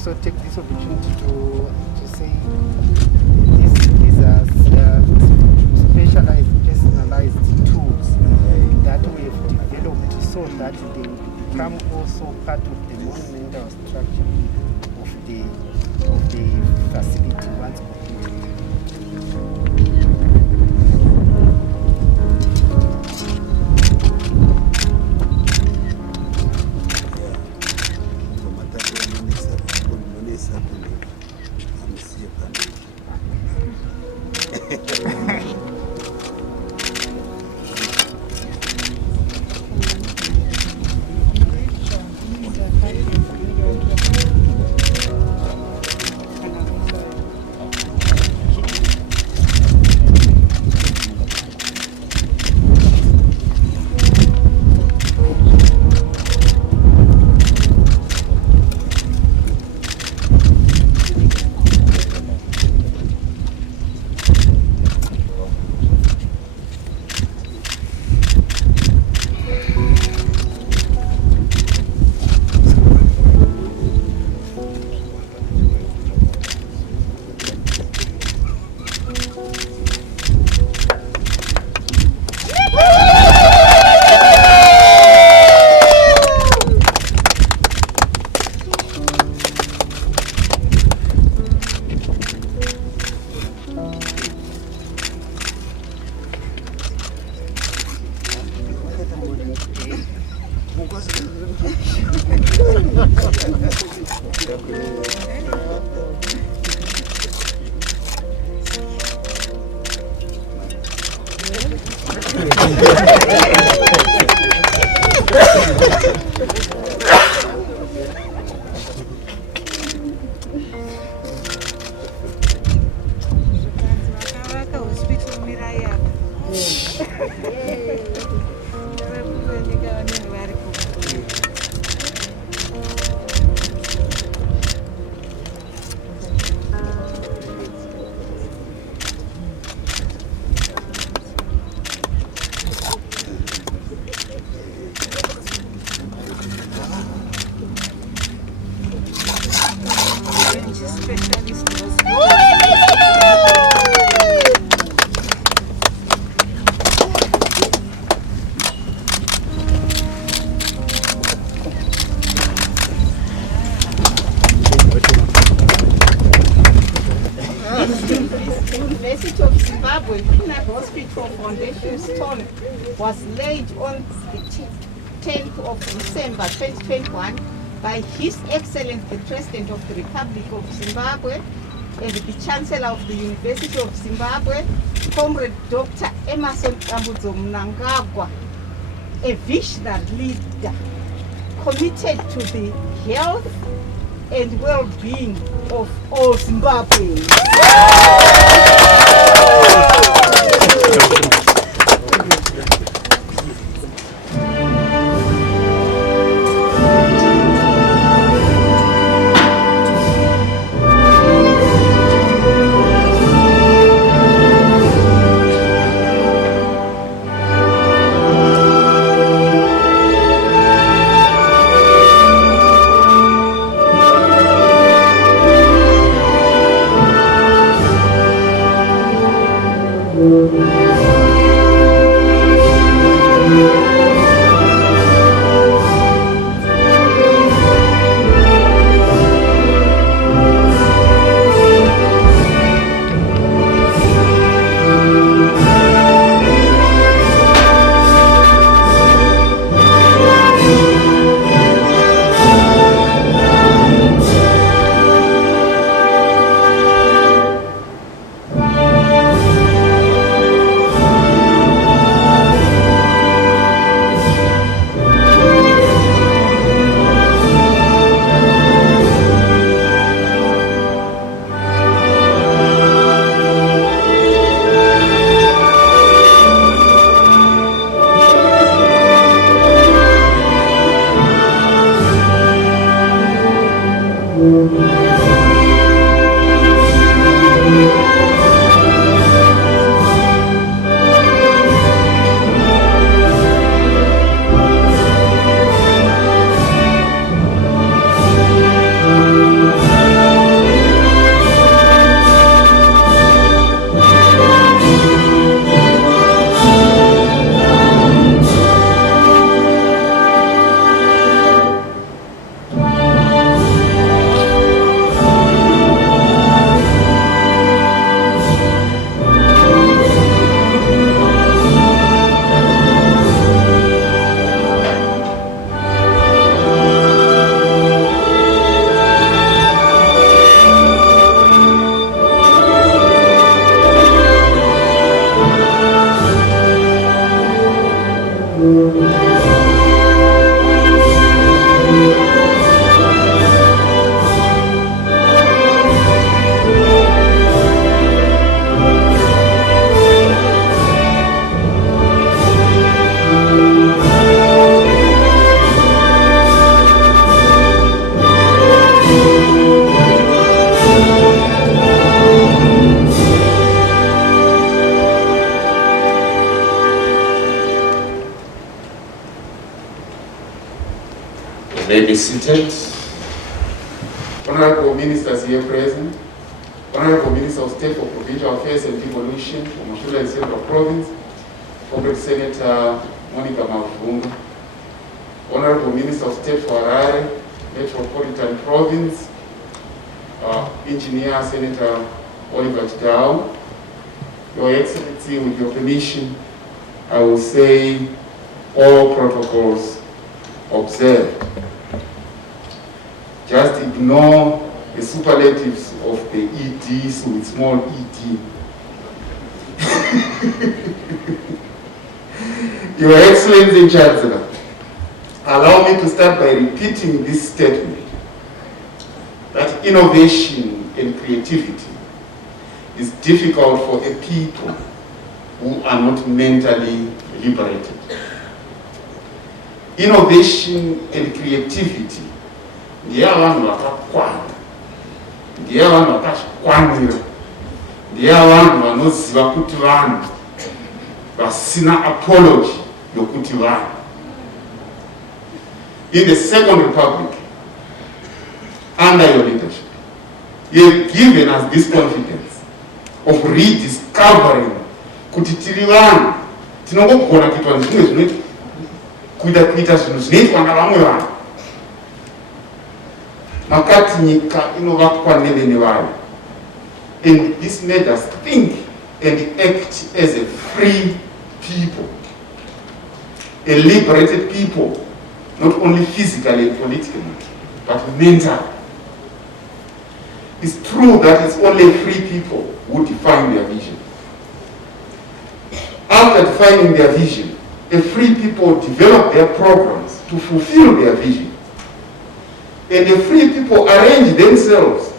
also take this opportunity to say these are specialized, personalized tools that we have developed so that they will become also part of the monumental structure of the facility once completed. University of Zimbabwe Quinary Hospital Foundation stone was laid on the 10th of December 2021 by His Excellency the President of the Republic of Zimbabwe and the Chancellor of the University of Zimbabwe, Comrade Dr. Emerson Tambudzo Mnangagwa, a visionary leader committed to the health and well-being of all Zimbabweans. may be seated. Honorable Ministers here present, Honorable Minister of State for Provincial Affairs and Devolution for Mashula and Central Province, Comrade Senator Monica Mavunga, Honorable Minister of State for Harare, Metropolitan Province, Engineer Senator Oliver Tidau, Your Excellency, with your permission, I will say all protocols observed. Just ignore the superlatives of the EDs with small ed. Your Excellency Chancellor, allow me to start by repeating this statement that innovation and creativity is difficult for a people who are not mentally liberated. Innovation and creativity, ndiye vanhu vakakwana, ndiye vanhu vakazvikwanira, ndiye vanhu vanoziva kuti vanhu vasina apology yokuti vanhu. In the Second Republic, under your leadership, you have given us this confidence of rediscovering kuti tiri vanhu tinongogona kuitwa zvimwe kuita zvinhu zvinoitwa navamwe vanhu. Makati nyika inovakwa nevene vayo, and this made us think and act as a free people, a liberated people, not only physically and politically, but mentally. It's true that it's only free people who define their vision. After defining their vision, the free people develop their programs to fulfill their vision. And the free people arrange themselves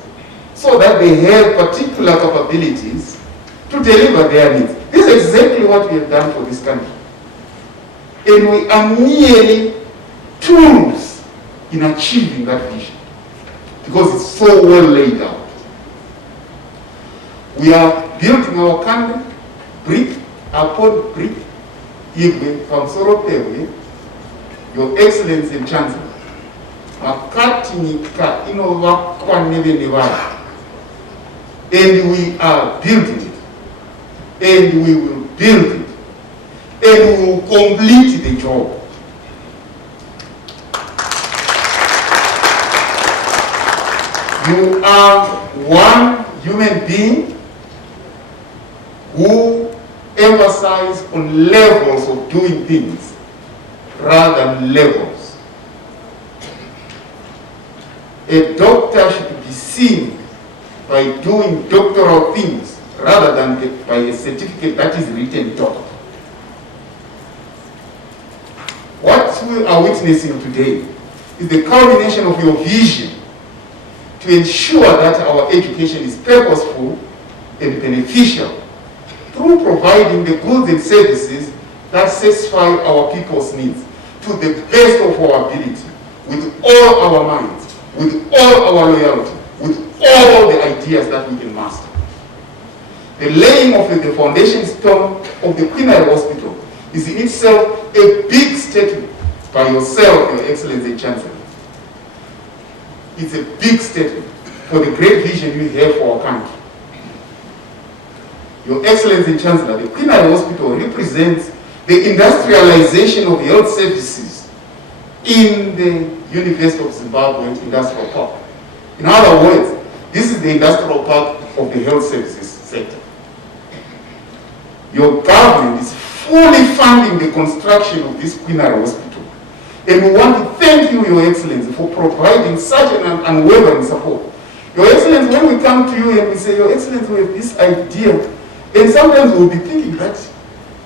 so that they have particular capabilities to deliver their needs. This is exactly what we have done for this country. And we are merely tools in achieving that vision, because it's so well laid out. We are building our country brick upon brick. From Soropewe, Your Excellency and Chancellor, makati nyika inovakwa nevene vayo, and we are building it, and we will build it, and we will complete the job. You are one human being who emphasize on levels of doing things rather than levels. A doctor should be seen by doing doctoral things rather than by a certificate that is written doctor. What we are witnessing today is the culmination of your vision to ensure that our education is purposeful and beneficial, through providing the goods and services that satisfy our people's needs to the best of our ability, with all our minds, with all our loyalty, with all the ideas that we can master. The laying of the foundation stone of the Quinary Hospital is in itself a big statement by yourself, Your Excellency Chancellor. It's a big statement for the great vision you have for our country. Your Excellency Chancellor, the Quinary Hospital represents the industrialization of health services in the University of Zimbabwe Industrial Park. In other words, this is the industrial park of the health services sector. Your government is fully funding the construction of this Quinary Hospital. And we want to thank you, Your Excellency, for providing such an unwavering support. Your Excellency, when we come to you and we say, Your Excellency, we have this idea, and sometimes we'll be thinking that,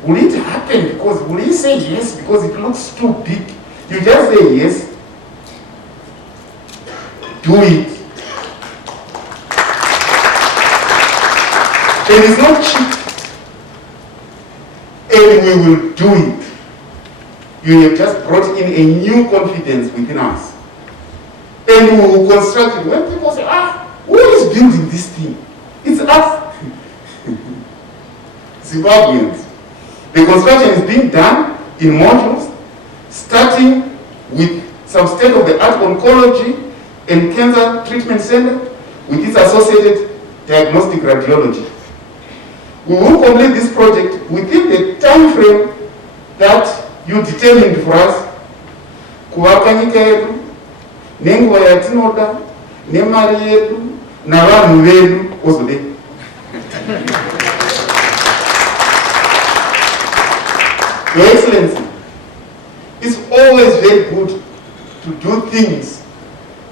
will it happen? Because will he say yes because it looks too big? You just say yes, do it. And it's not cheap. And we will do it. You have just brought in a new confidence within us. And we will construct it. When people say, who is building this thing? It's us. Zimbabweans. The construction is being done in modules, starting with some state-of-the-art oncology and cancer treatment center with its associated diagnostic radiology. We will complete this project within the time frame that you determined for us. Kuvaka nyika yedu, nenguva yatinoda, nemari yedu, navanhu vedu ozode. Your Excellency, it's always very good to do things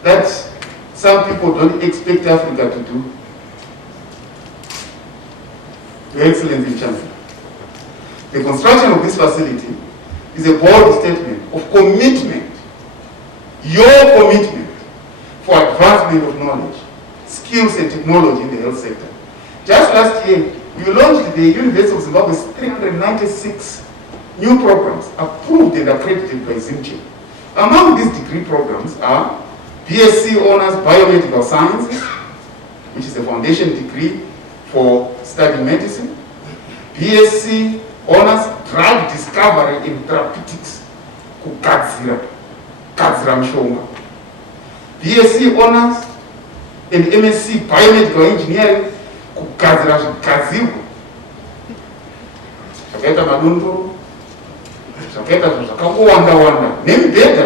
that some people don't expect Africa to do. Your Excellency Chancellor, the construction of this facility is a bold statement of commitment, your commitment for advancement of knowledge, skills and technology in the health sector. Just last year, you launched the University of Zimbabwe's 396 new programs approved and accredited by ZimCheck. Among these degree programs are BSc Honours Biomedical Sciences, which is a foundation degree for studying medicine, BSc Honours Drug Discovery and Therapeutics, kugadzira mishonga, BSc Honours and MSc Biomedical Engineering, kugadzira zvigadzirwa zvakaita madondoro, zvakaita zvakawanda nemibhedha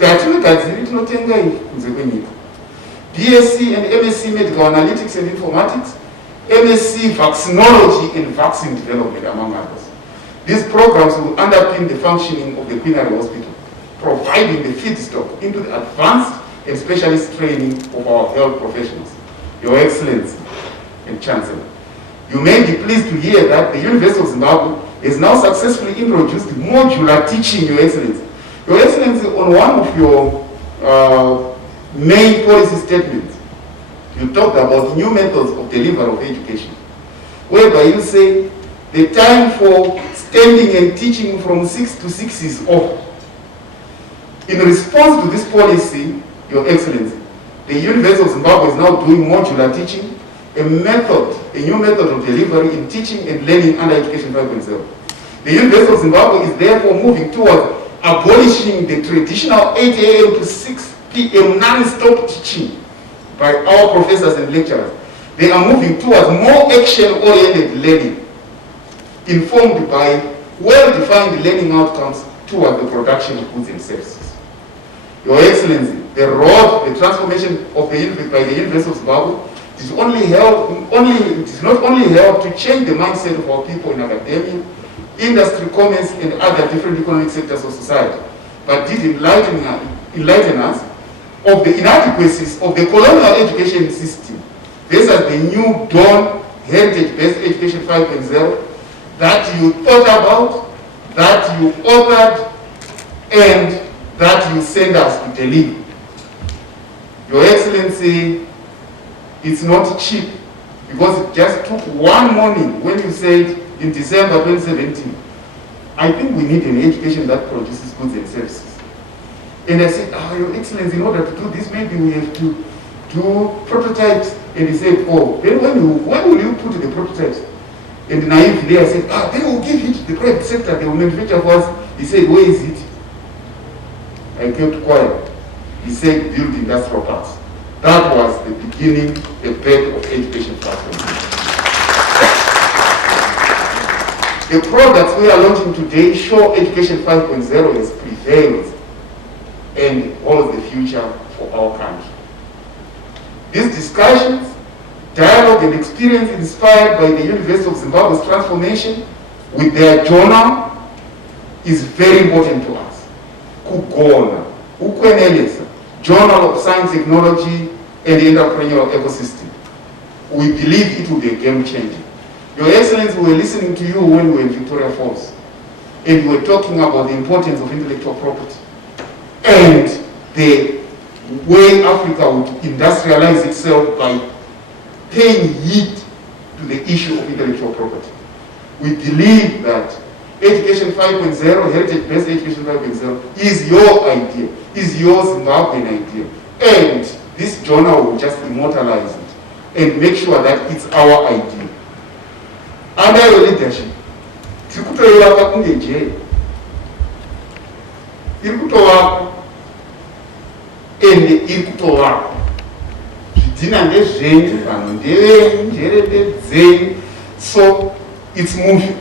yatinogadziri tinotenga kunze kwenyika. BSc and MSc Medical Analytics and Informatics, MSc Vaccinology and Vaccine Development, among others. These programs will underpin the functioning of the Quinary Hospital, providing the feedstock into the advanced and specialist training of our health professionals. Your Excellency and Chancellor, you may be pleased to hear that the University of Zimbabwe has now successfully introduced modular teaching, Your Excellency. Your Excellency, on one of your main policy statements, you talked about new methods of delivery of education, whereby you say the time for standing and teaching from 6 to 6 is over. In response to this policy, Your Excellency, the University of Zimbabwe is now doing modular teaching, a new method of delivery in teaching and learning under Education 5.0. The University of Zimbabwe is therefore moving towards abolishing the traditional 8 a.m. to 6 p.m. non-stop teaching by our professors and lecturers. They are moving towards more action-oriented learning, informed by well-defined learning outcomes toward the production of goods and services. Your Excellency, the transformation of the university by the University of Zimbabwe it is not only help to change the mindset of our people in academia, industry, commerce, and other different economic sectors of society, but did enlighten us of the inadequacies of the colonial education system versus the new dawn heritage-based education 5.0 that you thought about, that you authored, and that you send us to deliver. Your Excellency, it's not cheap because it just took one morning when you said in December 2017, I think we need an education that produces goods and services. And I said, Your Excellency, in order to do this, maybe we have to do prototypes. And he said, then when will you put the prototypes? And naively I said, they will give it to the private sector, they will manufacture for us. He said, where is it? I kept quiet. He said, build industrial parks. That was the beginning, the birth of education platform. The products we are launching today show Education 5.0 has prevailed and holds the future for our country. These discussions, dialogue and experience inspired by the University of Zimbabwe's transformation with their journal is very important to us. Kugona, Quinary, Journal of Science, Technology, and the Entrepreneurial Ecosystem. We believe it will be a game changer. Your Excellency, we were listening to you when we were in Victoria Falls, and we were talking about the importance of intellectual property and the way Africa would industrialize itself by paying heed to the issue of intellectual property. We believe that Education 5.0, heritage-based Education 5.0, is your idea, is your Zimbabwean idea. And this journal will just immortalize it and make sure that it's our idea. Under your leadership, tikutoiwaka kunge je. Irikutovako and iri kutovakwa. Zvidhina ndezvenyu, vanhu ndevenyu, njere ndedzenyu. So it's moving.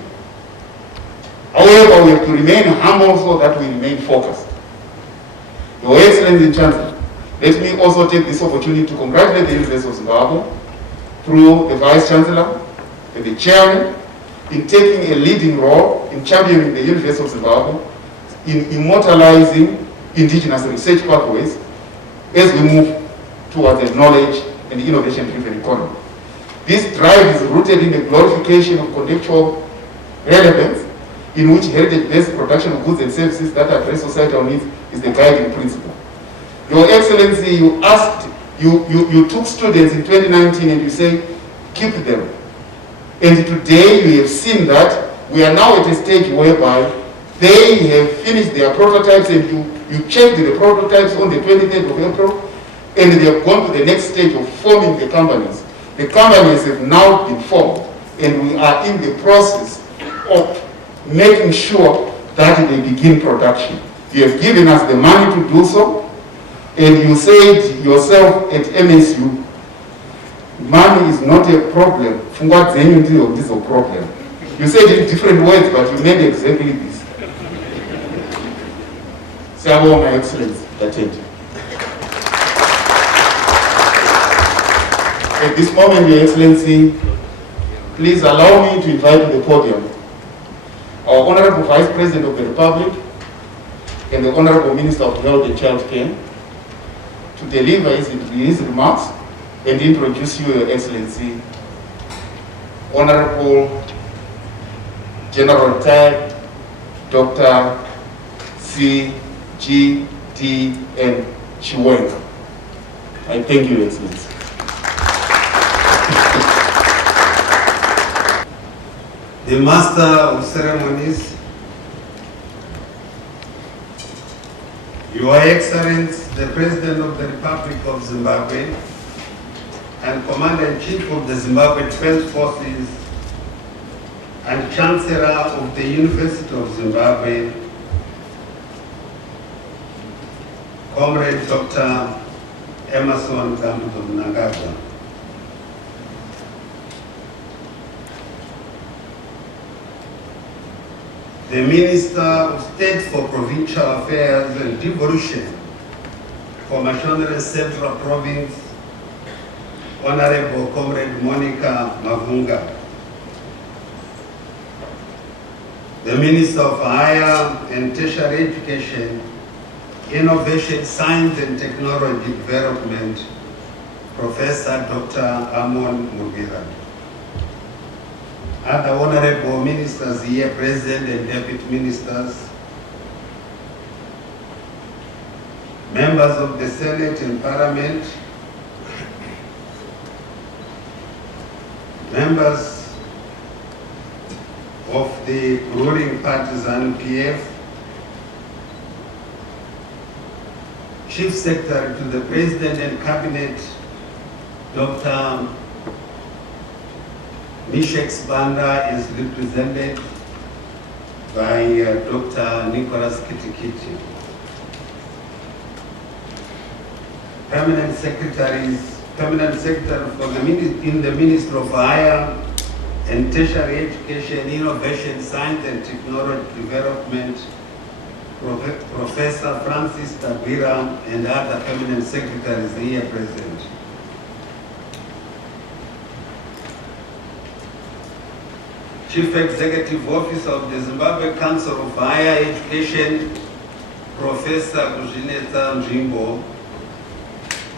However, we have to remain humble so that we remain focused. Your Excellency in Chancellor, let me also take this opportunity to congratulate the University of Zimbabwe through the Vice Chancellor and the Chairman in taking a leading role in championing the University of Zimbabwe in immortalizing indigenous research pathways as we move towards a knowledge and innovation-driven economy. This drive is rooted in the glorification of contextual relevance, in which heritage-based production of goods and services that address societal needs is the guiding principle. Your Excellency, you took students in 2019 and you say, keep them. And today you have seen that we are now at a stage whereby they have finished their prototypes, and you checked the prototypes on the 23rd of April, and they have gone to the next stage of forming the companies. The companies have now been formed, and we are in the process of making sure that they begin production. You have given us the money to do so, and you said yourself at MSU, money is not a problem. Pfungwa dzenyu ndizo problem. You said it in different words, but you meant exactly this. Siyabonga, Excellency. Attention. At this moment, Your Excellency, please allow me to invite to the podium our Honorable Vice President of the Republic and the Honorable Minister of Health and Child Care to deliver his remarks and introduce you, Your Excellency, Honorable General Retired Dr. C.G.T.N. Chiwenga. I thank you, Your Excellency. The Master of Ceremonies, Your Excellency, the President of the Republic of Zimbabwe, and Commander-in-Chief of the Zimbabwe Defense Forces, and Chancellor of the University of Zimbabwe, Comrade Dr. Emerson Mnangagwa. The Minister of State for Provincial Affairs and Devolution for Mashonaland Central Province, Honorable Comrade Monica Mavunga. The Minister of Higher and Tertiary Education, Innovation, Science and Technology Development, Professor Dr. Amon Mugira. Other honorable ministers here present and deputy ministers, members of the Senate and Parliament, members of the ruling parties and PF, Chief Secretary to the President and Cabinet, Dr. Mishek Banda is represented by Dr. Nicholas Kitikiti. Permanent Secretary in the Ministry of Higher and Tertiary Education, Innovation, Science and Technology Development, Professor Francis Tabira, and other permanent secretaries here present. Chief Executive Officer of the Zimbabwe Council of Higher Education, Professor Kuzvinetsa Nzvimbo,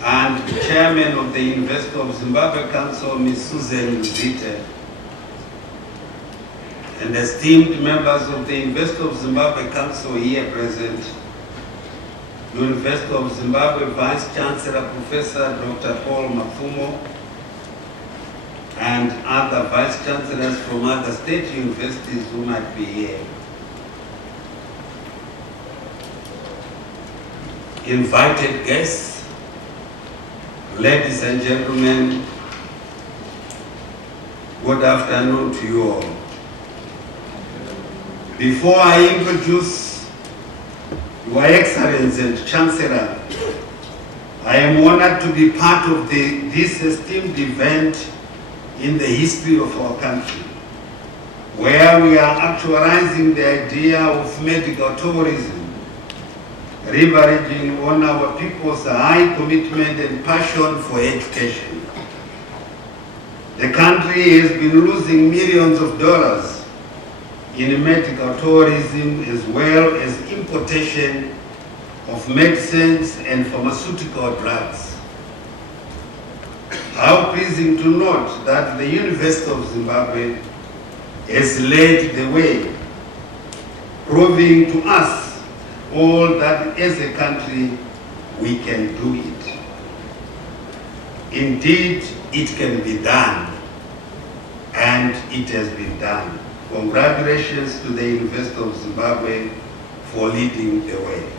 and Chairman of the University of Zimbabwe Council, Ms. Susan Zite, and esteemed members of the University of Zimbabwe Council here present, University of Zimbabwe Vice Chancellor, Professor Dr. Paul Mapfumo, and other Vice Chancellors from other state universities who might be here. Invited guests, ladies and gentlemen, good afternoon to you all. Before I introduce Your Excellency and Chancellor, I am honored to be part of this esteemed event in the history of our country, where we are actualizing the idea of medical tourism, leveraging on our people's high commitment and passion for education. The country has been losing millions of dollars in medical tourism, as well as importation of medicines and pharmaceutical drugs. How pleasing to note that the University of Zimbabwe has led the way, proving to us all that as a country we can do it. Indeed, it can be done, and it has been done. Congratulations to the University of Zimbabwe for leading the way.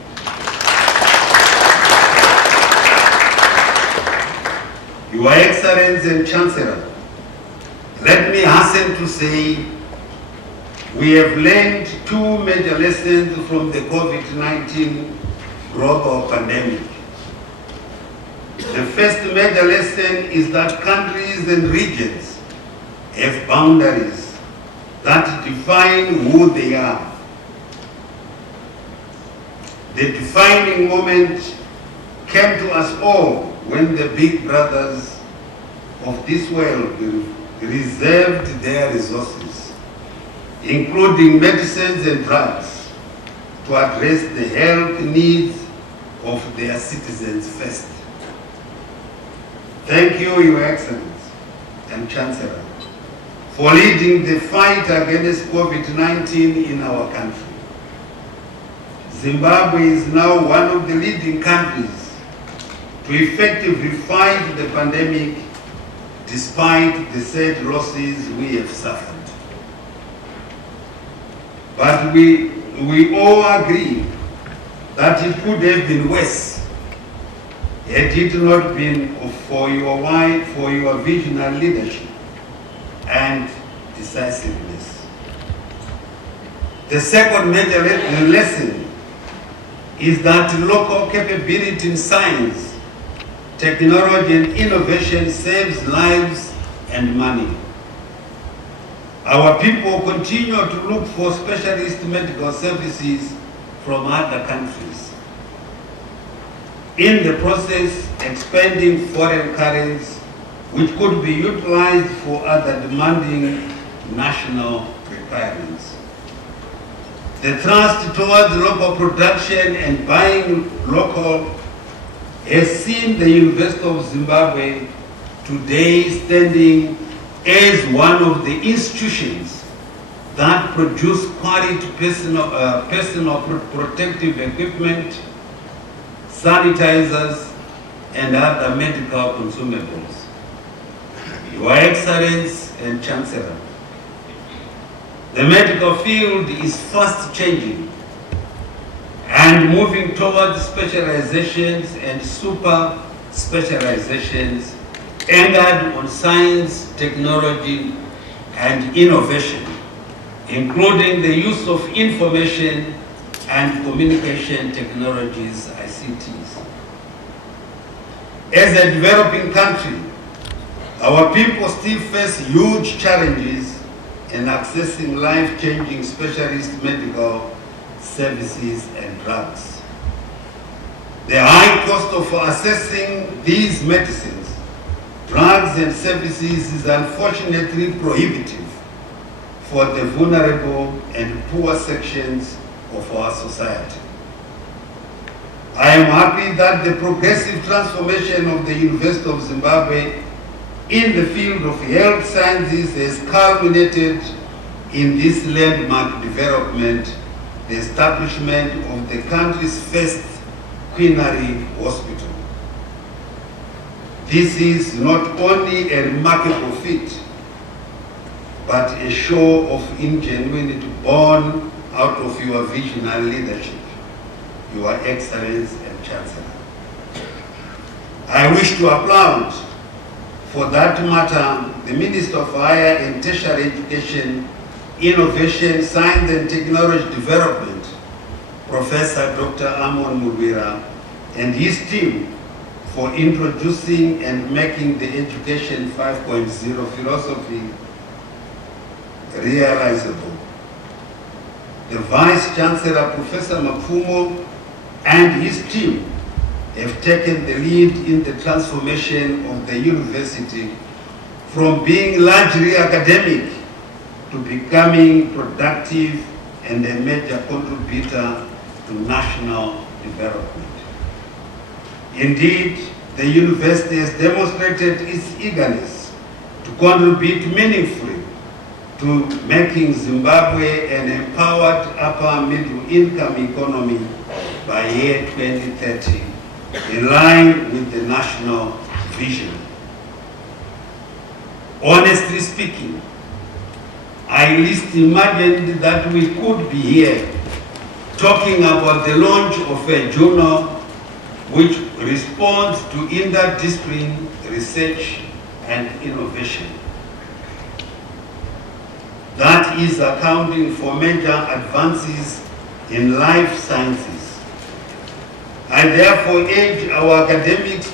Your Excellency and Chancellor, let me hasten to say we have learned two major lessons from the COVID-19 global pandemic. The first major lesson is that countries and regions have boundaries that define who they are. The defining moment came to us all when the big brothers of this world reserved their resources, including medicines and drugs, to address the health needs of their citizens first. Thank you, Your Excellency and Chancellor, for leading the fight against COVID-19 in our country. Zimbabwe is now one of the leading countries to effectively fight the pandemic despite the sad losses we have suffered. But we all agree that it could have been worse had it not been for your visionary leadership and decisiveness. The second major lesson is that local capability in science, technology and innovation saves lives and money. Our people continue to look for specialist medical services from other countries, in the process expanding foreign currency which could be utilized for other demanding national requirements. The thrust towards local production and buying local has seen the University of Zimbabwe today standing as one of the institutions that produce quality personal protective equipment, sanitizers, and other medical consumables. Your Excellency and Chancellor, the medical field is fast changing and moving towards specializations and super specializations anchored on science, technology, and innovation, including the use of information and communication technologies, ICTs. As a developing country, our people still face huge challenges in accessing life-changing specialist medical services and drugs. The high cost of accessing these medicines, drugs and services is unfortunately prohibitive for the vulnerable and poor sections of our society. I am happy that the progressive transformation of the University of Zimbabwe in the field of health sciences has culminated in this landmark development, the establishment of the country's first Quinary hospital. This is not only a remarkable feat, but a show of ingenuity born out of your visionary leadership, Your Excellency and Chancellor. I wish to applaud, for that matter, the Minister of Higher and Tertiary Education, Innovation, Science and Technology Development, Professor Dr. Amon Mugwira, and his team for introducing and making the Education 5.0 philosophy realizable. The Vice Chancellor, Professor Mapfumo, and his team have taken the lead in the transformation of the university from being largely academic to becoming productive and a major contributor to national development. Indeed, the university has demonstrated its eagerness to contribute meaningfully to making Zimbabwe an empowered upper middle income economy by year 2030, in line with the national vision. Honestly speaking, I least imagined that we could be here talking about the launch of a journal which responds to interdisciplinary research and innovation. That is accounting for major advances in life sciences. I therefore urge our academics,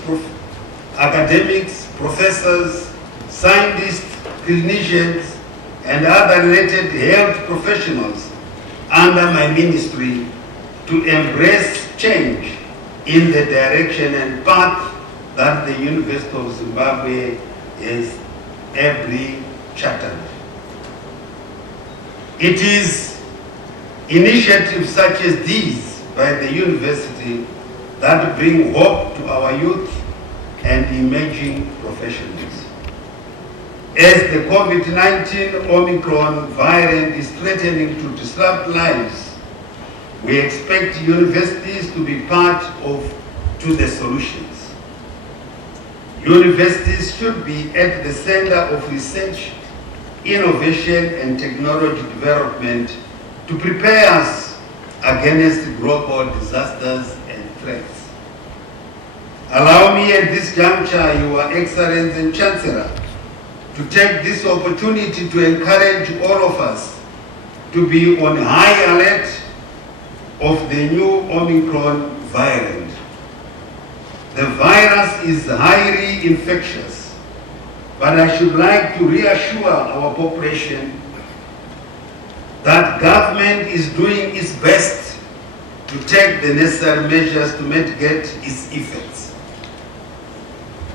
professors, scientists, clinicians, and other related health professionals under my ministry to embrace change in the direction and path that the University of Zimbabwe is ably chartered. It is initiatives such as these by the university that bring hope to our youth and emerging professionals. As the COVID-19 Omicron variant is threatening to disrupt lives, we expect universities to be part of the solutions. Universities should be at the center of research, innovation, and technology development to prepare us against global disasters and threats. Allow me at this juncture, Your Excellency and Chancellor, to take this opportunity to encourage all of us to be on high alert of the new Omicron variant. The virus is highly infectious, but I should like to reassure our population that government is doing its best to take the necessary measures to mitigate its effects.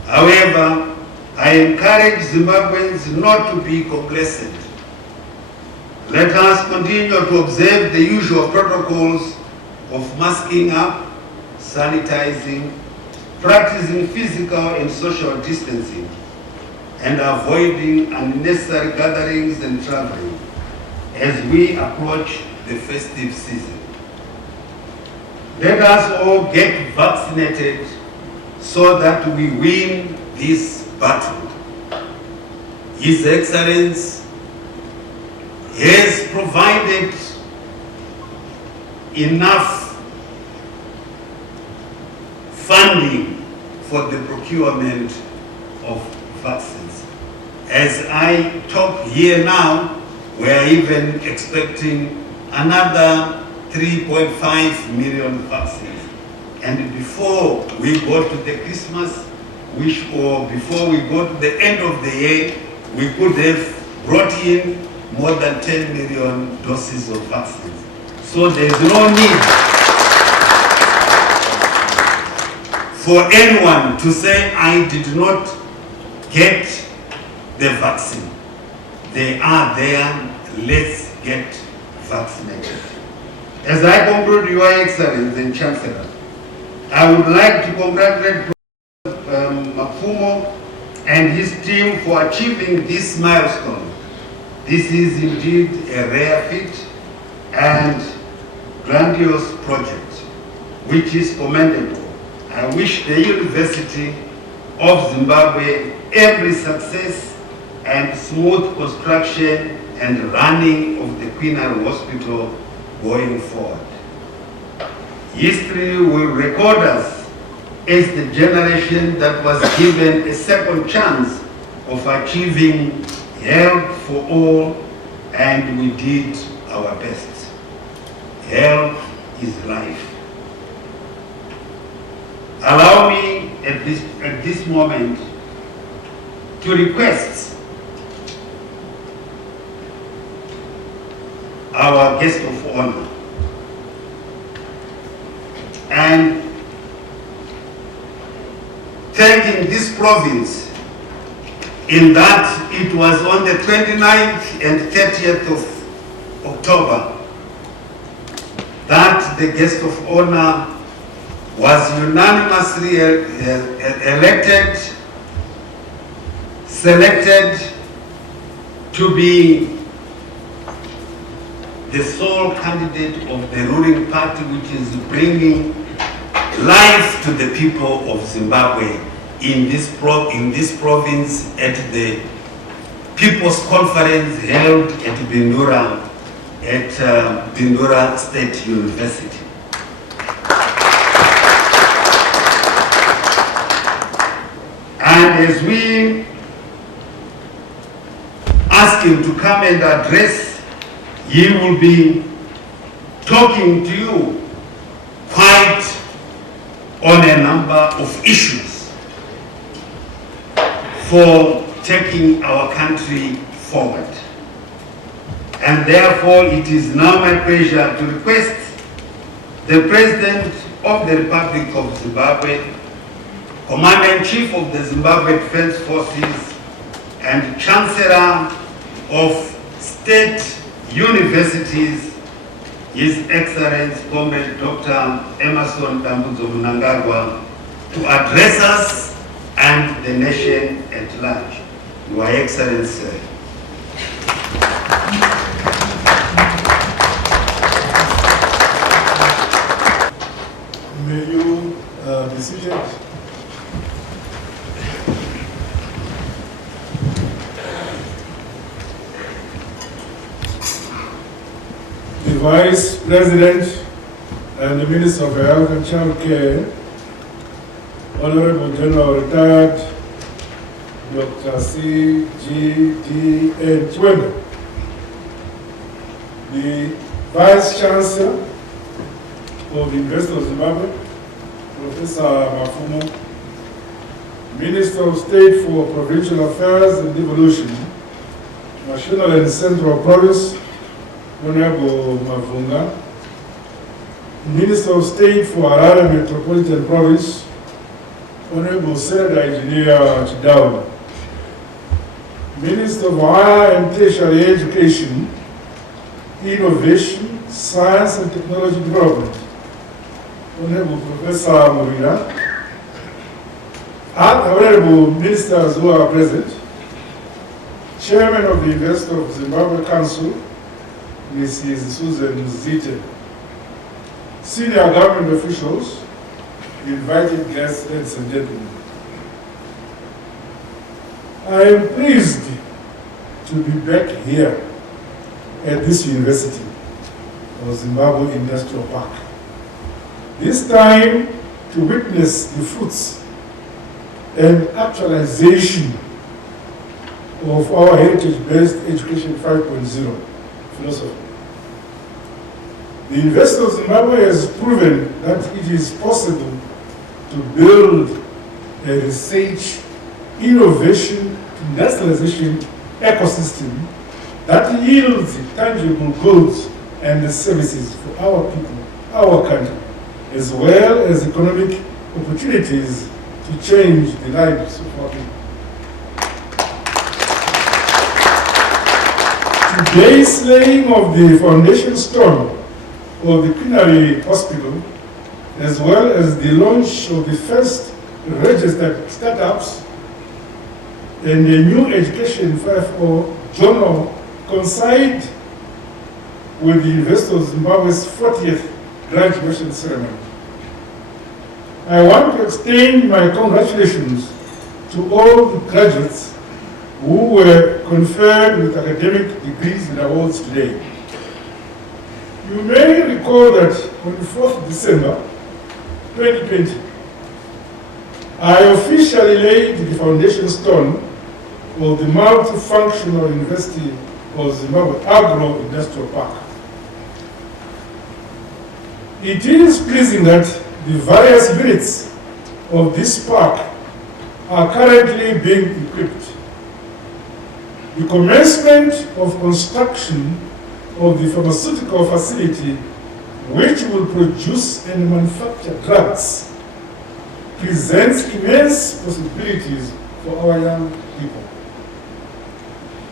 However, I encourage Zimbabweans not to be complacent. Let us continue to observe the usual protocols of masking up, sanitizing, practicing physical and social distancing, and avoiding unnecessary gatherings and traveling as we approach the festive season. Let us all get vaccinated so that we win this battle. His Excellency has provided enough funding for the procurement of vaccines. As I talk here now, we are even expecting another 3.5 million vaccines. And before we go to the Christmas, before we go to the end of the year, we could have brought in more than 10 million doses of vaccines. So there is no need for anyone to say, I did not get the vaccine. They are there, let's get vaccinated. As I conclude, Your Excellency and Chancellor, I would like to congratulate Mapfumo and his team for achieving this milestone. This is indeed a rare feat and grandiose project, which is commendable. I wish the University of Zimbabwe every success and smooth construction and running of the Quinary Hospital going forward. History will record us as the generation that was given a second chance of achieving health for all, and we did our best. Health is life. Allow me at this moment to request our guest of honor and thanking this province in that it was on the 29th and 30th of October that the guest of honor was unanimously elected, selected to be the sole candidate of the ruling party, which is bringing life to the people of Zimbabwe in this province at the People's Conference held at Bindura, at Bindura State University. And as we ask him to come and address, he will be talking to you quite on a number of issues for taking our country forward. And therefore, it is now my pleasure to request the President of the Republic of Zimbabwe, Commander-in-Chief of the Zimbabwe Defense Forces, and Chancellor of State Universities, His Excellency Comrade Dr. Emerson Dambudzo Mnangagwa, to address us and the nation at large. Your Excellency. May you be seated. The Vice President and the Minister of Health and Child Care, Honorable General Retired Dr. C.G.D.N. Chwenda, the Vice Chancellor of the University of Zimbabwe, Professor Mafumo, Minister of State for Provincial Affairs and Devolution, National and Central Province, Honorable Mavunga, Minister of State for Harare Metropolitan Province, Honorable Senator Engineer Chidawa, Minister of Higher and Tertiary Education, Innovation, Science and Technology Development, Honorable Professor Murira, Honorable Ministers who are present, Chairman of the University of Zimbabwe Council, Mrs. Susan Zite, senior government officials, invited guests, ladies and gentlemen. I am pleased to be back here at this university of Zimbabwe Industrial Park. This time to witness the fruits and actualization of our heritage-based education 5.0 philosophy. The University of Zimbabwe has proven that it is possible to build a research, innovation, industrialization ecosystem that yields tangible goods and services for our people, our country, as well as economic opportunities to change the lives of our people. Today's laying of the foundation stone of the Quinary Hospital, as well as the launch of the first registered startups and the new Education 5.0 journal coincide with the University of Zimbabwe's 40th graduation ceremony. I want to extend my congratulations to all the graduates who were conferred with academic degrees and awards today. You may recall that on the 4th December 2020, I officially laid the foundation stone of the multifunctional University of Zimbabwe Agro-Industrial Park. It is pleasing that the various units of this park are currently being equipped. The commencement of construction of the pharmaceutical facility, which will produce and manufacture drugs, presents immense possibilities for our young people.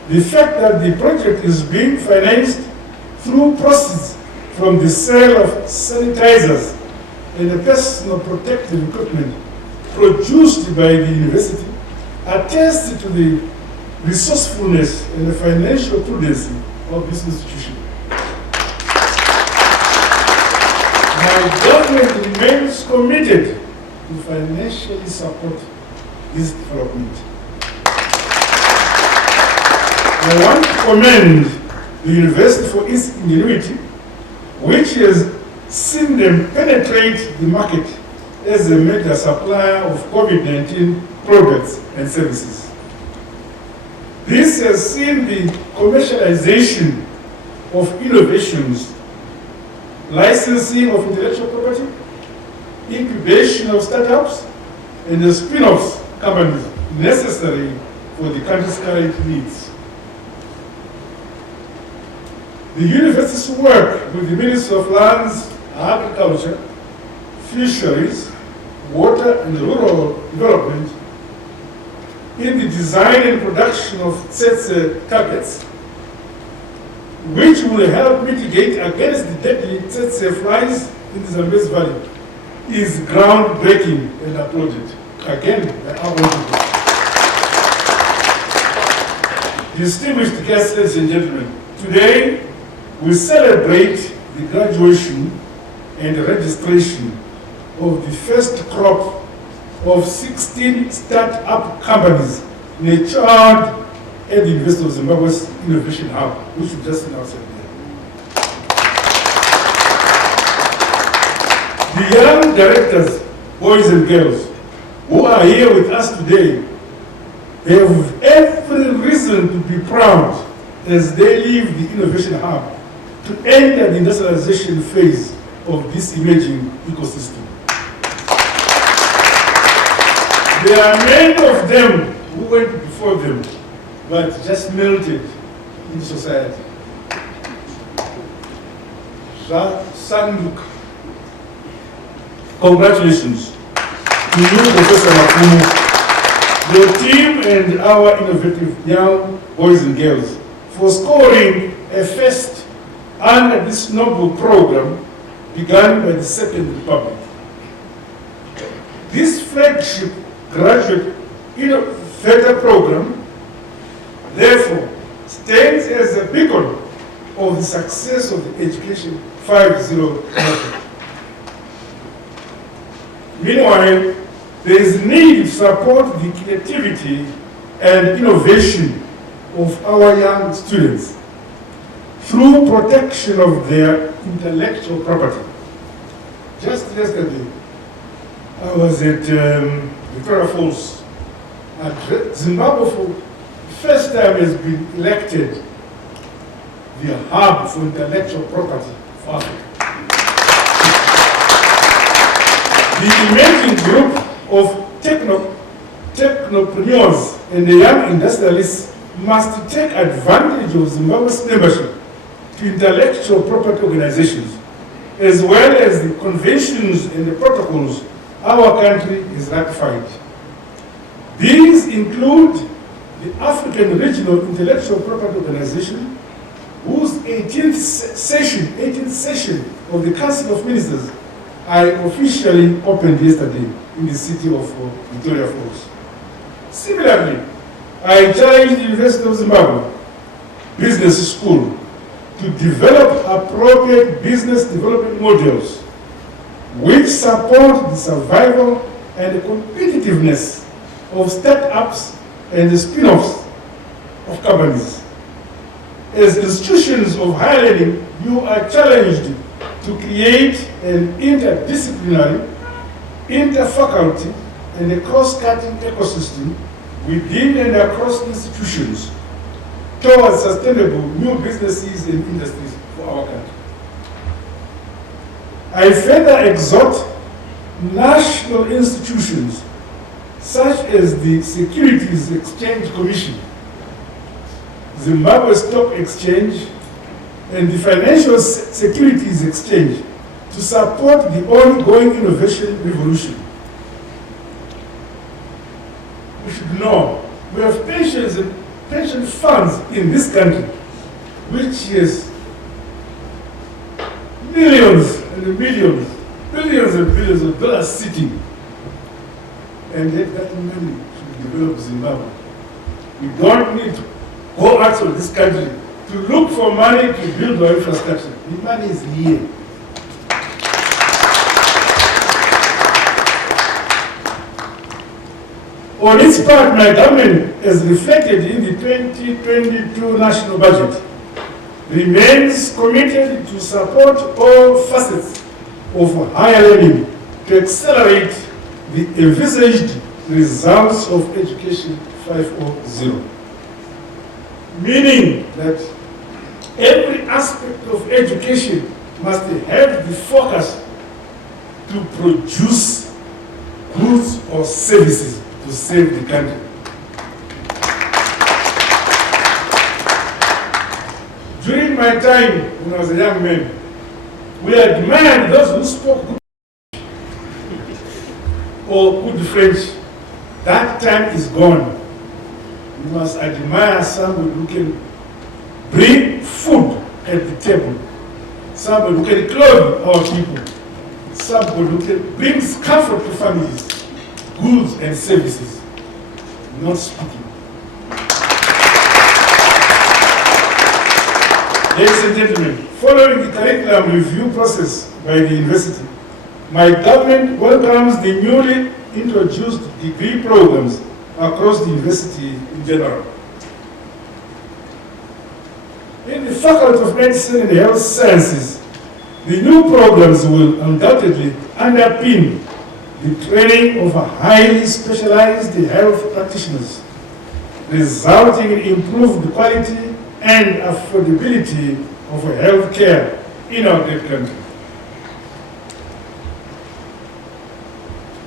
The fact that the project is being financed through proceeds from the sale of sanitizers and the personal protective equipment produced by the university attests to the resourcefulness and the financial prudence of this institution. My government remains committed to financially support this development. I want to commend the university for its ingenuity, which has seen them penetrate the market as a major supplier of COVID-19 products and services. This has seen the commercialization of innovations, licensing of intellectual property, incubation of startups, and the spin-offs companies necessary for the country's current needs. The university's work with the Ministry of Lands, Agriculture, Fisheries, Water and Rural Development in the design and production of tsetse targets, which will help mitigate against the deadly tsetse flies in the Zambezi Valley, is groundbreaking and applauded. Again, by our own people. Distinguished guests, ladies and gentlemen, today we celebrate the graduation and registration of the first crop of 16 start-up companies nurtured at the University of Zimbabwe's Innovation Hub, which we just announced there. The young directors, boys and girls, who are here with us today, they have every reason to be proud as they leave the Innovation Hub to enter the industrialization phase of this emerging ecosystem. There are many of them who went before them, but just melted in society. Sanduk, congratulations to you, Professor Mafumu, your team and our innovative young boys and girls for scoring a first under this noble program begun by the Second Republic. This flagship graduate innovator program, therefore, stands as a beacon of the success of the Education 5.0 project. Meanwhile, there is need to support the creativity and innovation of our young students through protection of their intellectual property. Just yesterday, I was at Victoria Falls. Zimbabwe, for the first time, has been elected the hub for intellectual property for Africa. The emerging group of technopreneurs and the young industrialists must take advantage of Zimbabwe's membership to intellectual property organizations, as well as the conventions and the protocols our country has ratified. These include the African Regional Intellectual Property Organization, whose 18th session of the Council of Ministers I officially opened yesterday in the city of Victoria Falls. Similarly, I challenged the University of Zimbabwe Business School to develop appropriate business development models which support the survival and the competitiveness of startups and the spin-offs of companies. As institutions of higher learning, you are challenged to create an interdisciplinary, interfaculty, and a cross-cutting ecosystem within and across institutions towards sustainable new businesses and industries for our country. I further exhort national institutions such as the Securities Exchange Commission, Zimbabwe Stock Exchange, and the Financial Securities Exchange to support the ongoing innovation revolution. We should know we have pensions and pension funds in this country, which is millions and millions, billions and billions of dollars sitting. And yet that money should develop Zimbabwe. We don't need to go out of this country to look for money to build our infrastructure. The money is here. On its part, my government, as reflected in the 2022 national budget, remains committed to support all facets of higher learning to accelerate the envisaged results of Education 5.0. Meaning that every aspect of education must have the focus to produce goods or services to save the country. During my time when I was a young man, we admired those who spoke good or good French. That time is gone. We must admire somebody who can bring food at the table, somebody who can clothe our people, somebody who can bring comfort to families, goods and services, not speaking. Ladies and gentlemen, following the curriculum review process by the university, my government welcomes the newly introduced degree programs across the university in general. In the Faculty of Medicine and Health Sciences, the new programs will undoubtedly underpin the training of highly specialized health practitioners, resulting in improved quality and affordability of health care in our great country.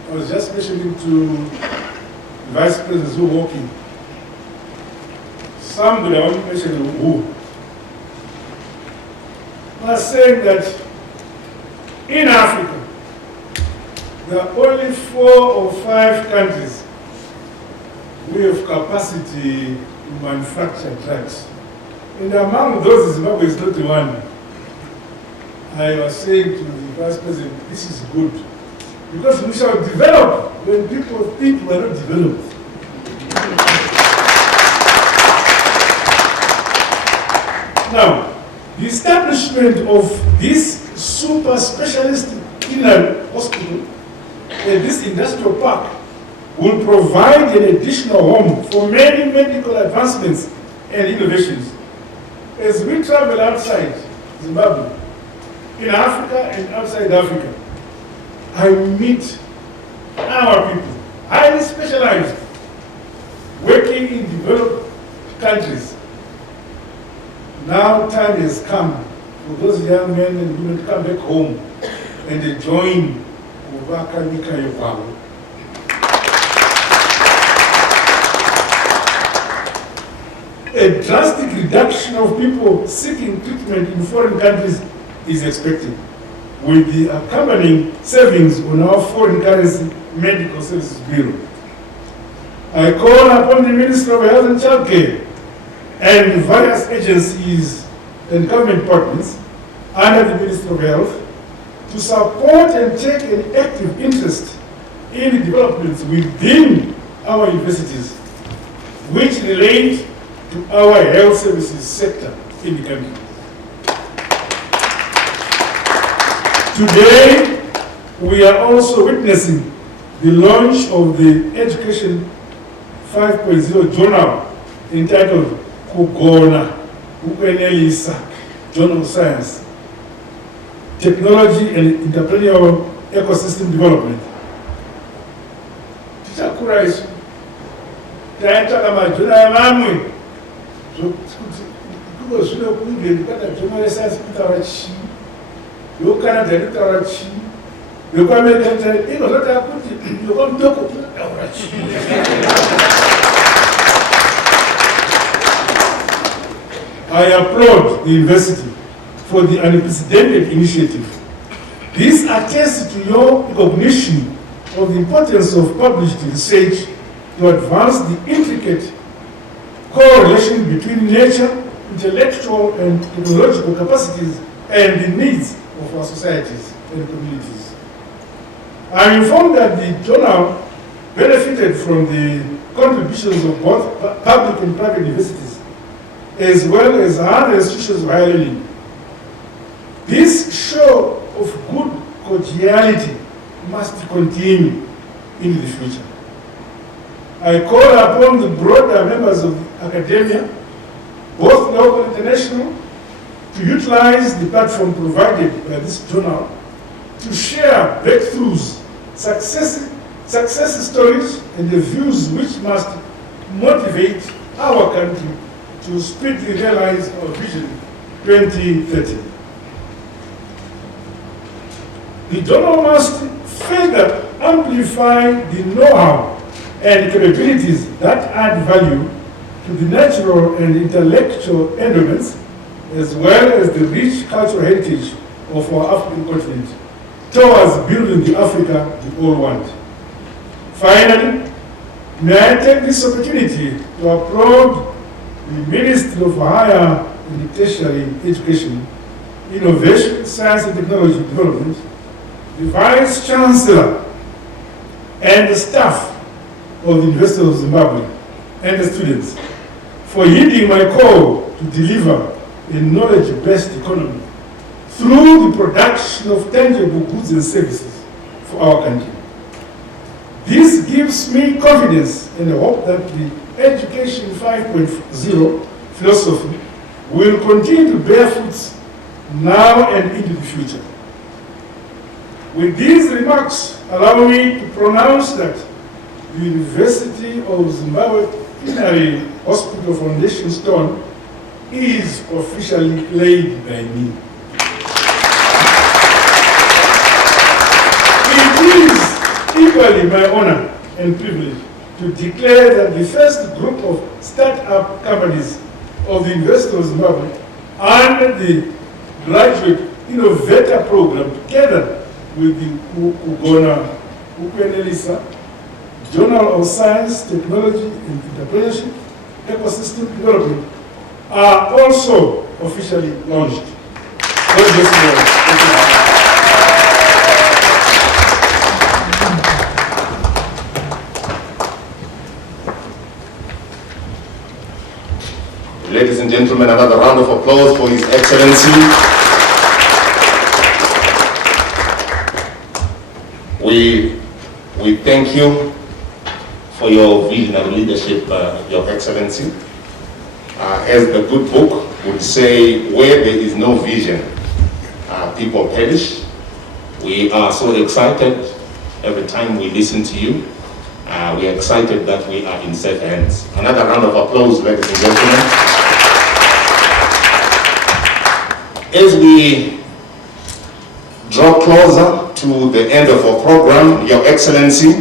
I was just mentioning to Vice President who are walking. Somebody, I want to mention who, was saying that in Africa, there are only 4 or 5 countries we have capacity to manufacture drugs. And among those, Zimbabwe is not the one. I was saying to the Vice President, this is good. Because we shall develop when people think we are not developed. Now, the establishment of this super specialist Quinary hospital and this industrial park will provide an additional home for many medical advancements and innovations. As we travel outside Zimbabwe, in Africa and outside Africa, I meet our people, highly specialized, working in developed countries. Now time has come for those young men and women to come back home and they join Uvakanika Yokwabo. A drastic reduction of people seeking treatment in foreign countries is expected, with the accompanying savings on our foreign currency medical services bureau. I call upon the Minister of Health and Childcare and various agencies and government departments under the Ministry of Health to support and take an active interest in the developments within our universities which relate to our health services sector in the country. Today, we are also witnessing the launch of the Education 5.0 journal entitled Kugona, Ukwenelisa, Journal of Science, Technology and Entrepreneurial Ecosystem Development. Tichakura isu, taitaka majona ya mamwe, kuko zvine kunge ndikata journal of science kutaura chii, yoKanada ndikutaura chii, I applaud the university for the unprecedented initiative. This attests to your recognition of the importance of published research to advance the intricate correlation between nature, intellectual and technological capacities and the needs of our societies and communities. I am informed that the journal benefited from the contributions of both public and private universities, as well as other institutions of higher learning. This show of good cordiality must continue in the future. I call upon the broader members of academia, both local and international, to utilize the platform provided by this journal to share breakthroughs, success stories, and the views which must motivate our country to speedily realize our Vision 2030. The journal must further amplify the know-how and capabilities that add value to the natural and intellectual endowments, as well as the rich cultural heritage of our African continent, towards building the Africa we all want. Finally, may I take this opportunity to applaud the Ministry of Higher and Tertiary Education, Innovation, Science and Technology Development, the Vice Chancellor, and the staff of the University of Zimbabwe, and the students, for heeding my call to deliver a knowledge-based economy through the production of tangible goods and services for our country. This gives me confidence and hope that the Education 5.0 philosophy will continue to bear fruits now and into the future. With these remarks, allow me to pronounce that the University of Zimbabwe Quinary Hospital Foundation Stone is officially laid by me. It is equally my honor and privilege to declare that the first group of start-up companies of the University of Zimbabwe under the Graduate Innovator Program, together with the Quinary Journal of Science, Technology and Entrepreneurship, Ecosystem Development, are also officially launched. Ladies and gentlemen, another round of applause for His Excellency. We thank you for your visionary leadership, Your Excellency. As the good book would say, where there is no vision, people perish. We are so excited every time we listen to you. We are excited that we are in safe hands. Another round of applause, ladies and gentlemen. As we draw closer to the end of our program, Your Excellency,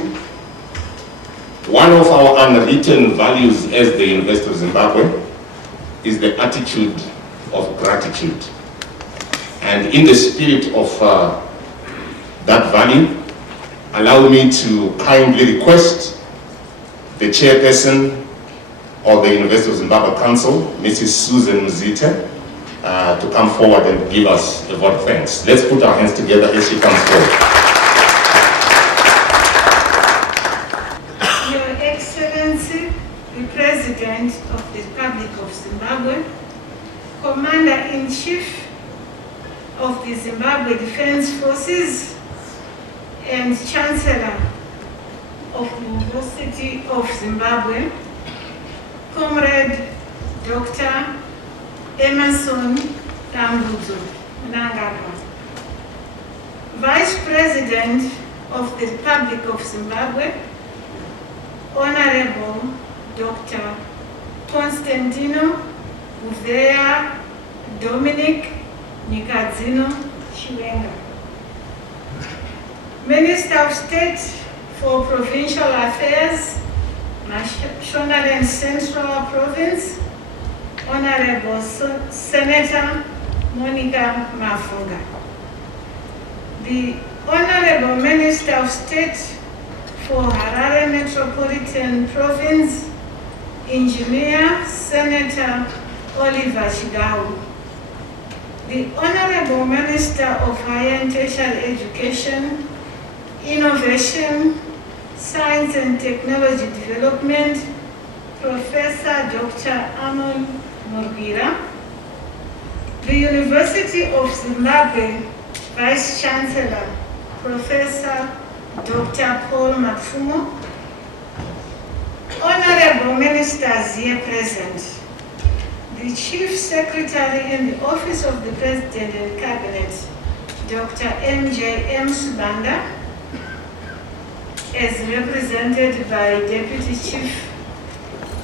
one of our unwritten values as the University of Zimbabwe is the attitude of gratitude. And in the spirit of that value, allow me to kindly request the chairperson of the University of Zimbabwe Council, Mrs. Susan Mzita, to come forward and give us a vote of thanks. Let's put our hands together as she comes forward. Your Excellency, the President of the Republic of Zimbabwe, Commander-in-Chief of the Zimbabwe Defense Forces, and Chancellor of the University of Zimbabwe, Comrade Dr. Emerson Tambudzo Mnangagwa, Vice President of the Republic of Zimbabwe, Honorable Dr. Constantino Uvea Dominic Nikadzino Chiwenga, Minister of State for Provincial Affairs, Mashonaland Central Province, Honorable Senator Monica Mafunga. The Honorable Minister of State for Harare Metropolitan Province, Engineer Senator Oliver Chigau. The Honorable Minister of Higher and Tertiary Education, Innovation, Science and Technology Development, Professor Dr. Amon Murbira. The University of Zimbabwe Vice Chancellor, Professor Dr. Paul Mafumo. Honorable Ministers here present, the Chief Secretary in the Office of the President and Cabinet, Dr. M.J.M. Subanda, as represented by Deputy Chief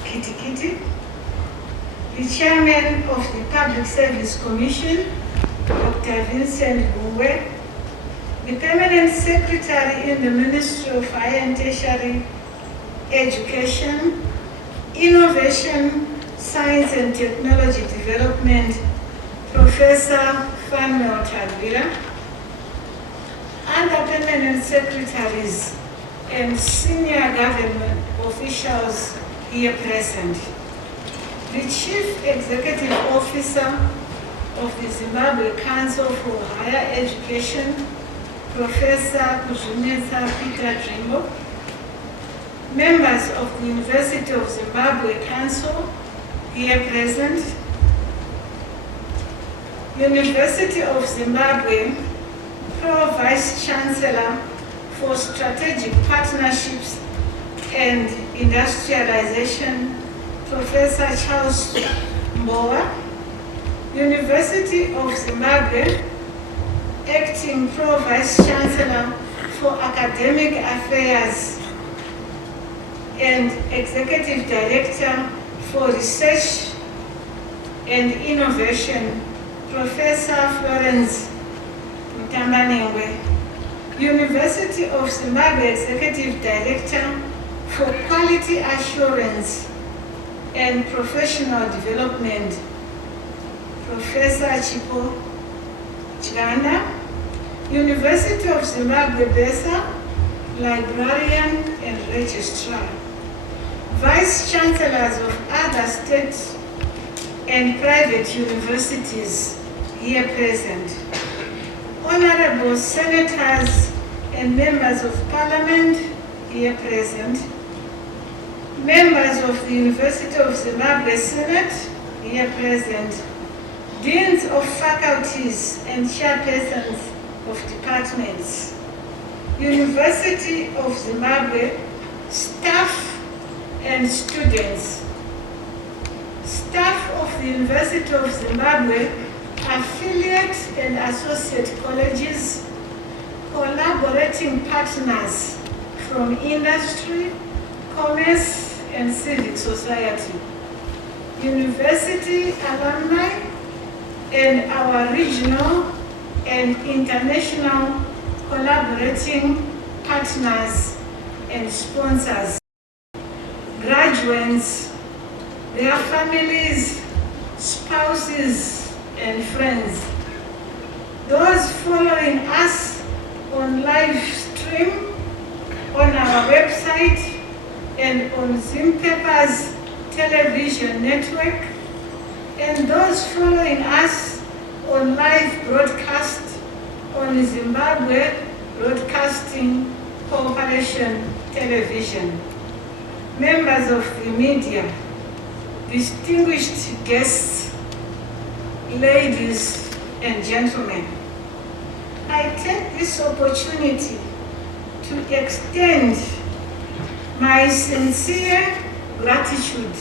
Kitikiti, the Chairman of the Public Service Commission, Dr. Vincent Bungwe, the Permanent Secretary in the Ministry of Higher and Tertiary Education, Innovation, Science and Technology Development, Professor Fanuel Tadvira, other permanent secretaries and senior government officials here present. The Chief Executive Officer of the Zimbabwe Council for Higher Education, Professor Kuzvinetsa Peter Drimbo, members of the University of Zimbabwe Council here present, University of Zimbabwe Pro Vice Chancellor for Strategic Partnerships and Industrialization, Professor Charles Mbowa, University of Zimbabwe Acting Pro Vice Chancellor for Academic Affairs and Executive Director for Research and Innovation, Professor Florence Mtambanengwe, University of Zimbabwe Executive Director for Quality Assurance and Professional Development, Professor Chipo Chiganda, University of Zimbabwe Besa, Librarian and Registrar, Vice Chancellors of other state and private universities here present, Honorable Senators and Members of Parliament here present, members of the University of Zimbabwe Senate here present, deans of faculties and chairpersons of departments, University of Zimbabwe staff and students, staff of the University of Zimbabwe, affiliate and associate colleges, collaborating partners from industry, commerce, and civic society, university alumni, and our regional and international collaborating partners and sponsors, graduates, their families, spouses, and friends, those following us on live stream, on our website, and on Zimpaper's television network, and those following us on live broadcast on Zimbabwe Broadcasting Corporation Television, members of the media, distinguished guests, ladies and gentlemen, I take this opportunity to extend my sincere gratitude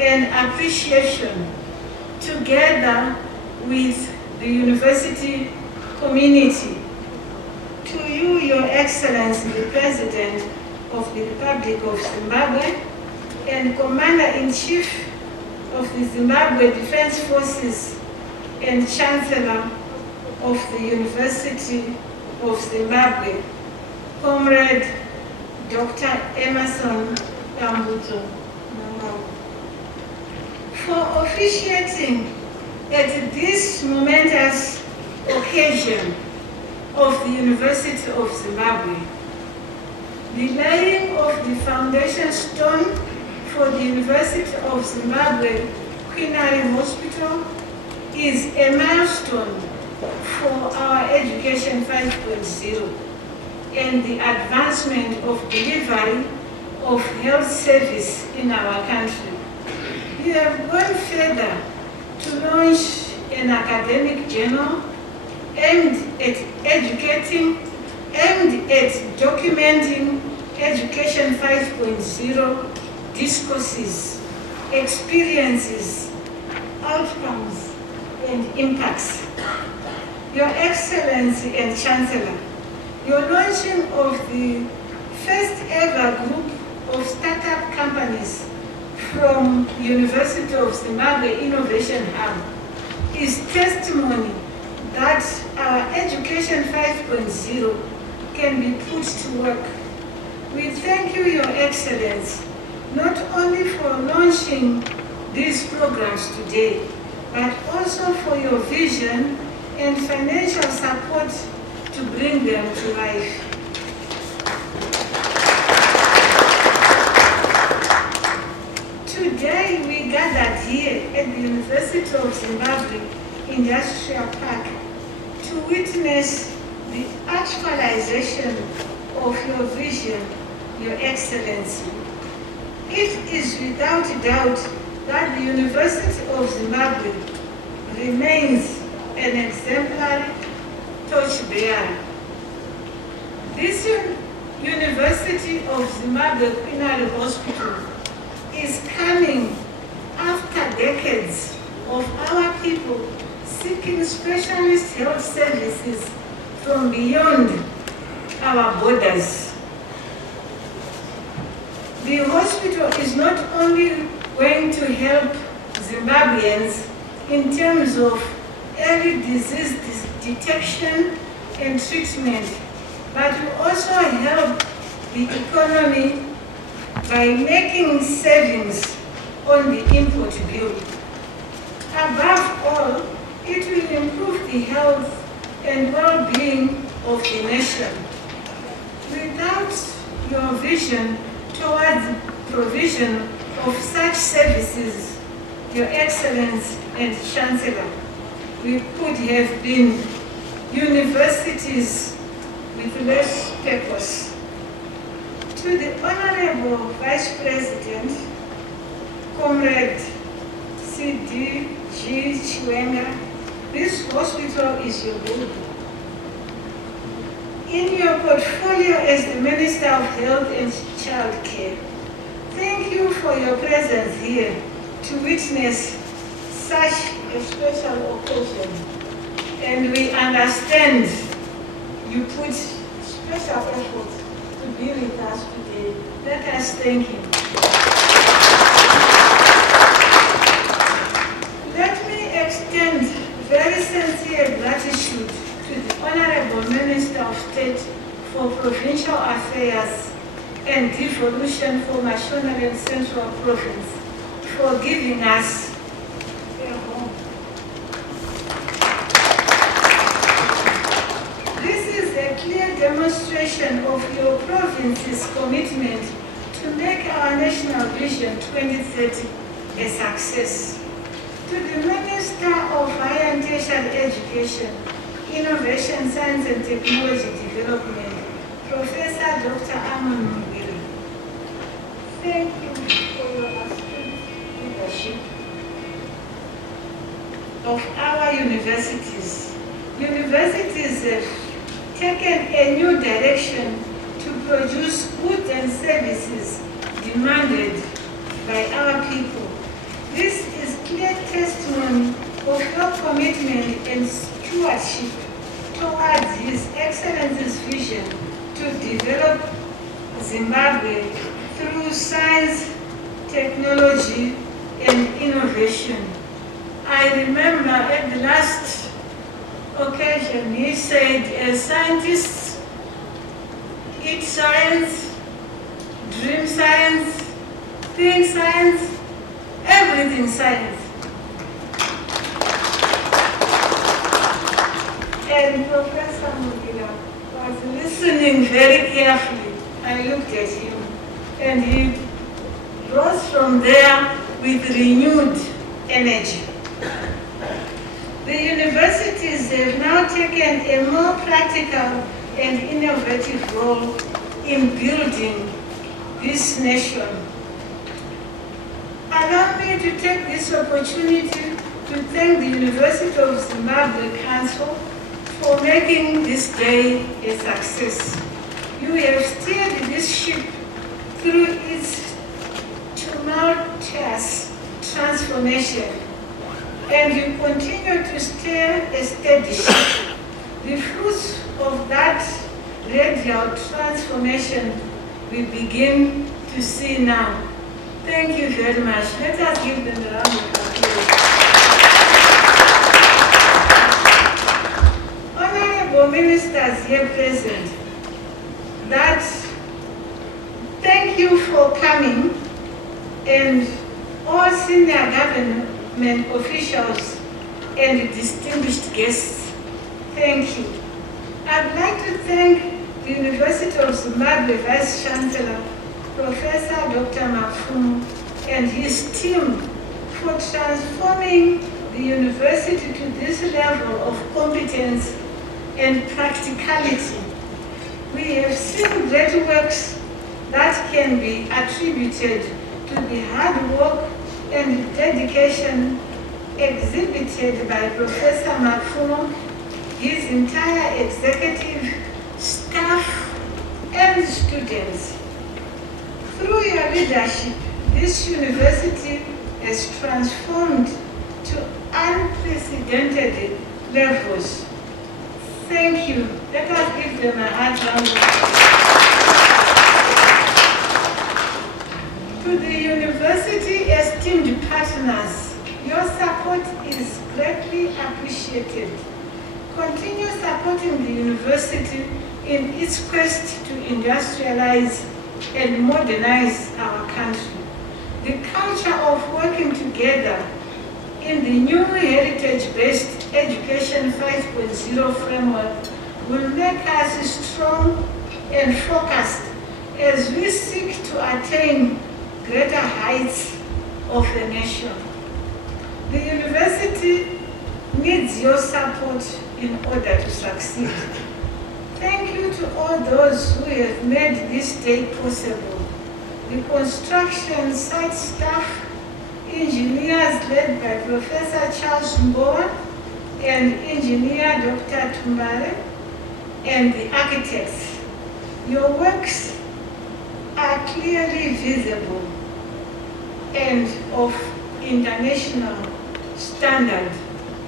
and appreciation together with the university community to you, Your Excellency, the President of the Republic of Zimbabwe and Commander-in-Chief of the Zimbabwe Defense Forces and Chancellor of the University of Zimbabwe, Comrade Dr. Emerson Gambuto, for officiating at this momentous occasion of the University of Zimbabwe. The laying of the foundation stone for the University of Zimbabwe Quinary Hospital is a milestone for our Education 5.0 and the advancement of delivery of health service in our country. We have gone further to launch an academic journal aimed at documenting Education 5.0 discourses, experiences, outcomes, and impacts. Your Excellency and Chancellor, your launching of the first ever group of startup companies from University of Zimbabwe Innovation Hub is testimony that our Education 5.0 can be put to work. We thank you, Your Excellency, not only for launching these programs today, but also for your vision and financial support to bring them to life. Today we gathered here at the University of Zimbabwe Industrial Park to witness the actualization of your vision, Your Excellency. It is without doubt that the University of Zimbabwe remains an exemplary torchbearer. This University of Zimbabwe Quinary Hospital is coming after decades of our people seeking specialist health services from beyond our borders. The hospital is not only going to help Zimbabweans in terms of early disease detection and treatment, but will also help the economy by making savings on the import bill. Above all, it will improve the health and well-being of the nation. Without your vision towards the provision of such services, Your Excellency and Chancellor, we could have been universities with less purpose. To the Honorable Vice President, Comrade C.D.G. Chiwenga, this hospital is your baby. In your portfolio as the Minister of Health and Child Care, thank you for your presence here to witness such a special occasion. And we understand you put special effort to be with us today. Let us thank him. Let me extend very sincere gratitude to the Honorable Minister of State for Provincial Affairs and Devolution for Mashonaland Central Province for giving us a home. This is a clear demonstration of your province's commitment to make our National Vision 2030 a success. To the Minister of Higher and Tertiary Education, Innovation, Science and Technology Development, Professor Dr. Amon Mugiri, thank you for your astute leadership of our universities. Universities have taken a new direction to produce goods and services demanded by our people. This is clear testimony of your commitment and stewardship towards His Excellency's vision to develop Zimbabwe through science, technology, and innovation. I remember at the last occasion, he said, as scientists eat science, dream science, think science, everything science. And Professor Mugila was listening very carefully. I looked at him, and he rose from there with renewed energy. The universities have now taken a more practical and innovative role in building this nation. Allow me to take this opportunity to thank the University of Zimbabwe Council for making this day a success. You have steered this ship through its tumultuous transformation, and you continue to steer a steady ship. The fruits of that radical transformation we begin to see now. Thank you very much. Let us give them a round of applause. Honorable ministers here present, thank you for coming, and all senior government officials and distinguished guests, thank you. I'd like to thank the University of Zimbabwe Vice Chancellor, Professor Dr. Mafumu, and his team for transforming the university to this level of competence and practicality. We have seen great works that can be attributed to the hard work and dedication exhibited by Professor Mafumu, his entire executive staff, and students. Through your leadership, this university has transformed to unprecedented levels. Thank you. Let us give them a hard round of applause. To the university esteemed partners, your support is greatly appreciated. Continue supporting the university in its quest to industrialize and modernize our country. The culture of working together in the new heritage-based Education 5.0 framework will make us strong and focused as we seek to attain greater heights of the nation. The university needs your support in order to succeed. Thank you to all those who have made this day possible. The construction site staff, engineers led by Professor Charles Mboa and engineer Dr. Tumbare, and the architects. Your works are clearly visible and of international standard,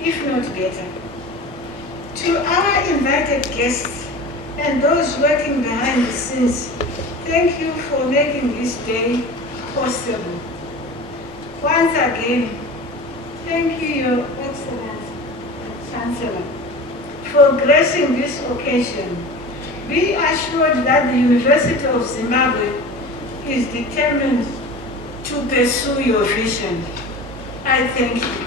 if not better. To our invited guests and those working behind the scenes, thank you for making this day possible. Once again, thank you, Your Excellency, Chancellor, for gracing this occasion. Be assured that the University of Zimbabwe is determined to pursue your vision. I thank you.